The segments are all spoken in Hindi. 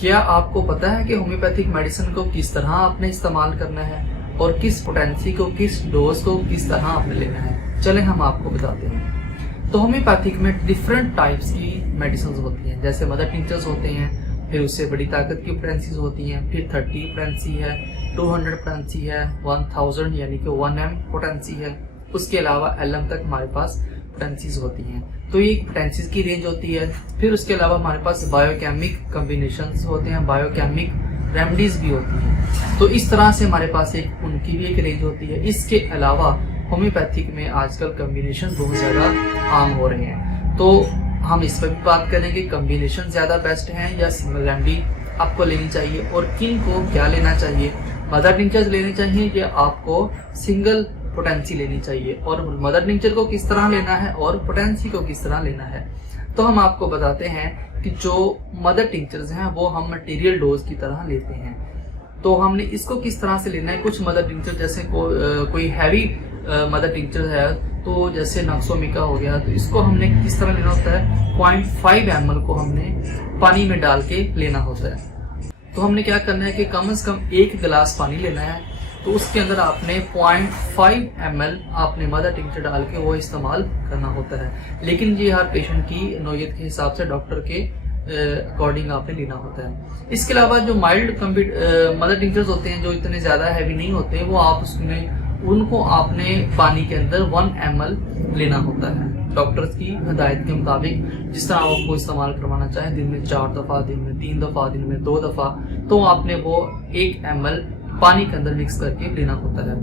क्या आपको पता है कि होम्योपैथिक मेडिसिन को किस तरह आपने इस्तेमाल करना है और किस पोटेंसी को, किस डोज को किस तरह आपने लेना है? चलें हम आपको बताते हैं। तो होम्योपैथिक में डिफरेंट टाइप्स की मेडिसिन होती हैं, जैसे मदर टिंचर्स होते हैं, फिर उससे बड़ी ताकत की पोटेंसीज होती हैं, फिर 30 पोटेंसी है, 200 पोटेंसी है, 1000 यानी कि 1M पोटेंसी है, उसके अलावा LM तक हमारे पास पोटेंसीज होती हैं। तो ये पोटेंसीज की रेंज होती है। फिर उसके अलावा हमारे पास बायोकेमिक कॉम्बिनेशंस होते हैं, बायोकेमिक रेमेडीज भी होती हैं। तो इस तरह से हमारे पास एक उनकी भी एक रेंज होती है। इसके अलावा होम्योपैथिक में आजकल कॉम्बिनेशन बहुत ज़्यादा आम हो रहे हैं, तो हम इस पर भी बात करेंगे कॉम्बिनेशन ज़्यादा बेस्ट हैं या सिंगल रेमेडी आपको लेनी चाहिए और किन को क्या लेना चाहिए। मदर टिंचर्स लेनी चाहिए या आपको सिंगल पोटेंसी लेनी चाहिए, और मदर टिंचर को किस तरह लेना है और पोटेंसी को किस तरह लेना है। तो हम आपको बताते हैं कि जो मदर टिंचर्स हैं वो हम मटेरियल डोज की तरह लेते हैं। तो हमने इसको किस तरह से लेना है। कुछ मदर टिंचर जैसे कोई हैवी मदर टिंचर है, तो जैसे नक्सोमिका हो गया, तो इसको हमने किस तरह लेना होता है। 0.5 ml को हमने पानी में डाल के लेना होता है। तो हमने क्या करना है कि कम से कम 1 गिलास पानी लेना है, तो उसके अंदर आपने 0.5 ml आपने मदर टिंचर डाल के वो इस्तेमाल करना होता है। लेकिन ये हर पेशेंट की नौयत के हिसाब से डॉक्टर के अकॉर्डिंग आपने लेना होता है। इसके अलावा जो माइल्ड मदर टिंचर्स होते हैं, जो इतने ज्यादा हैवी नहीं होते, वो आप उनको आपने पानी के अंदर 1 ml लेना होता है डॉक्टर्स की हिदायत के मुताबिक। जिस तरह आपको इस्तेमाल करवाना चाहे, दिन में 4 दफा, दिन में 3 दफा, दिन में 2 दफा, तो आपने वो 1 ml पानी के अंदर मिक्स करके लेना होता है।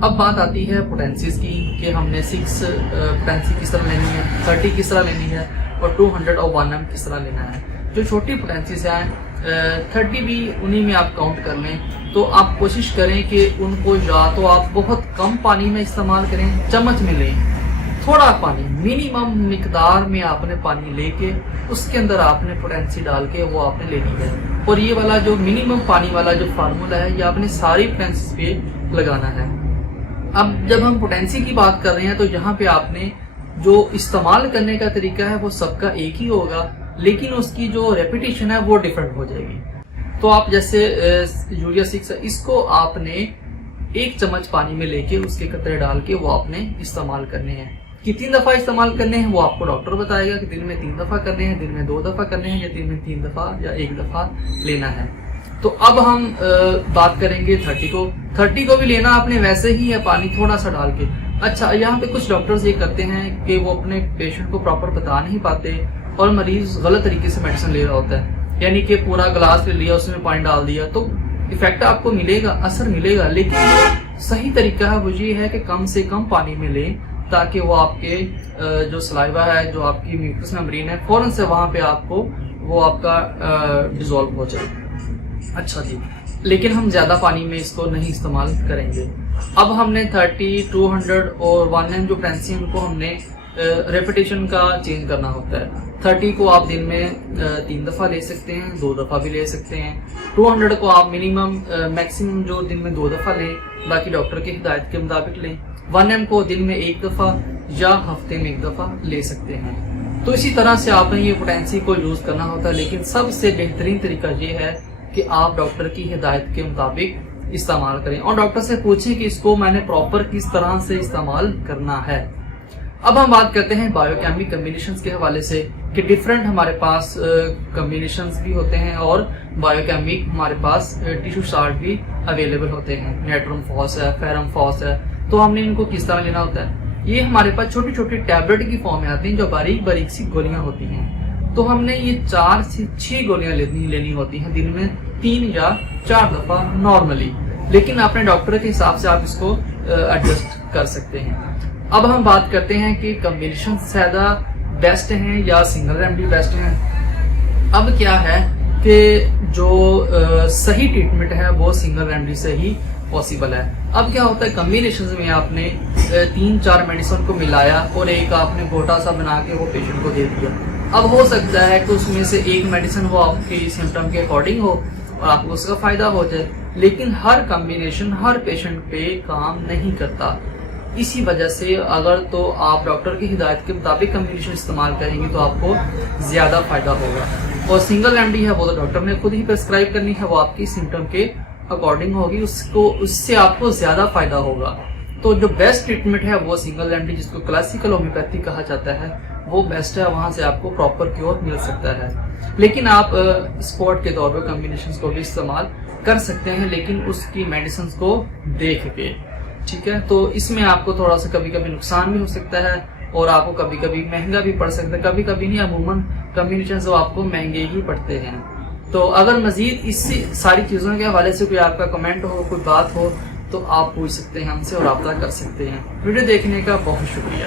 अब बात आती है पोटेंसीज की कि हमने 6 पोटेंसी किस तरह लेनी है, 30 किस तरह लेनी है और 200 और 1M किस तरह लेना है। जो छोटी पोटेंसीज हैं 30 भी उन्हीं में आप काउंट कर लें। तो आप कोशिश करें कि उनको या तो आप बहुत कम पानी में इस्तेमाल करें, चम्मच में लें, थोड़ा पानी मिनिमम मिकदार में आपने पानी लेके उसके अंदर आपने पोटेंसी डाल के वो आपने लेनी है। और ये वाला जो मिनिमम पानी वाला जो फार्मूला है ये आपने सारी पोटेंसी पे लगाना है। अब जब हम पोटेंसी की बात कर रहे हैं तो यहाँ पे आपने जो इस्तेमाल करने का तरीका है वो सबका एक ही होगा, लेकिन उसकी जो रेपिटेशन है वो डिफरेंट हो जाएगी। तो आप जैसे यूरिया 6 इसको आपने 1 चम्मच पानी में लेके उसके कतरे डाल के वो आपने इस्तेमाल करने हैं। कितनी दफा इस्तेमाल करने हैं वो आपको डॉक्टर बताएगा कि दिन में 3 दफा करने हैं, दिन में 2 दफा करने हैं, या दिन में 3 दफा या 1 दफा लेना है। तो अब हम बात करेंगे 30 को भी लेना आपने वैसे ही है, पानी थोड़ा सा डाल के। अच्छा, यहाँ पे कुछ डॉक्टर्स ये करते हैं कि वो अपने पेशेंट को प्रॉपर बता नहीं पाते और मरीज गलत तरीके से मेडिसिन ले रहा होता है, यानी कि पूरा गिलास ले लिया, उसमें पानी डाल दिया, तो इफेक्ट आपको मिलेगा, असर मिलेगा, लेकिन जो सही तरीका है वो ये है कि कम से कम पानी में लें, ताकि वो आपके जो सलाइवा है, जो आपकी म्यूकस मेम्ब्रेन है, फौरन से वहां पे आपको वो आपका डिसॉल्व हो जाए। अच्छा जी, लेकिन हम ज्यादा पानी में इसको नहीं इस्तेमाल करेंगे। अब हमने 30, 200 और 1M जो पोटेंसी उनको हमने रेपिटेशन का चेंज करना होता है। 30 को आप दिन में 3 दफा ले सकते हैं, 2 दफा भी ले सकते हैं। 200 को आप मिनिमम मैक्सिमम जो दिन में 2 दफा लें, बाकी डॉक्टर की हिदायत के मुताबिक लें। 1M को दिन में 1 दफा या हफ्ते में 1 दफा ले सकते हैं। तो इसी तरह से आपने ये पोटेंसी को यूज करना होता है, लेकिन सबसे बेहतरीन तरीका ये है कि आप डॉक्टर की हिदायत के मुताबिक इस्तेमाल करें और डॉक्टर से पूछें कि इसको मैंने प्रॉपर किस तरह से इस्तेमाल करना है। अब हम बात करते हैं बायोकेमिक कॉम्बिनेशंस के हवाले से कि डिफरेंट हमारे पास कॉम्बिनेशंस भी होते हैं और बायोकेमिक हमारे पास टिश्यू साल्ट भी अवेलेबल होते हैं। नेट्रम फॉस है, फेरम फॉस है, तो हमने इनको किस तरह लेना होता है। ये हमारे पास छोटी छोटी टैबलेट की फॉर्म में आती हैं, जो बारीक बारीक सी गोलियां होती हैं। तो हमने ये 4 से 6 गोलियां लेनी होती हैं दिन में 3 या 4 दफा नॉर्मली, लेकिन अपने डॉक्टर के हिसाब से आप इसको एडजस्ट कर सकते हैं। अब हम बात करते हैं कि कॉम्बिनेशन ज्यादा बेस्ट हैं या सिंगल रेमेडी बेस्ट हैं। अब क्या है कि जो सही ट्रीटमेंट है वो सिंगल रेमेडी से ही पॉसिबल है। अब क्या होता है, कॉम्बिनेशन में आपने 3-4 मेडिसिन को मिलाया और एक आपने गोटा सा बना के वो पेशेंट को दे दिया। अब हो सकता है कि उसमें से एक मेडिसिन वो आपके सिम्टम के अकॉर्डिंग हो और आपको उसका फायदा हो जाए, लेकिन हर कॉम्बिनेशन हर पेशेंट पे काम नहीं करता। इसी वजह से अगर तो आप डॉक्टर की हिदायत के मुताबिक कॉम्बिनेशन इस्तेमाल करेंगे तो आपको ज्यादा फायदा होगा। और सिंगल रेमेडी है वो तो डॉक्टर ने खुद ही प्रेस्क्राइब करनी है, वो आपकी सिम्टम के अकॉर्डिंग होगी, उससे आपको ज्यादा फायदा होगा। तो जो बेस्ट ट्रीटमेंट है वो सिंगल रेमेडी, जिसको क्लासिकल होम्योपैथी कहा जाता है, वो बेस्ट है, वहां से आपको प्रॉपर क्योर मिल सकता है। लेकिन आप स्पॉट के तौर पर कॉम्बिनेशन को भी इस्तेमाल कर सकते हैं, लेकिन उसकी मेडिसिन को देख के, ठीक है। तो इसमें आपको थोड़ा सा कभी कभी नुकसान भी हो सकता है और आपको कभी कभी महंगा भी पड़ सकता है, कभी कभी नहीं, अमूमन कॉम्बिनेशन वो आपको महंगे ही पड़ते हैं। तो अगर मजीद इस सारी चीजों के हवाले से कोई आपका कमेंट हो, कोई बात हो, तो आप पूछ सकते हैं हमसे और रब्ता कर सकते हैं। वीडियो देखने का बहुत शुक्रिया।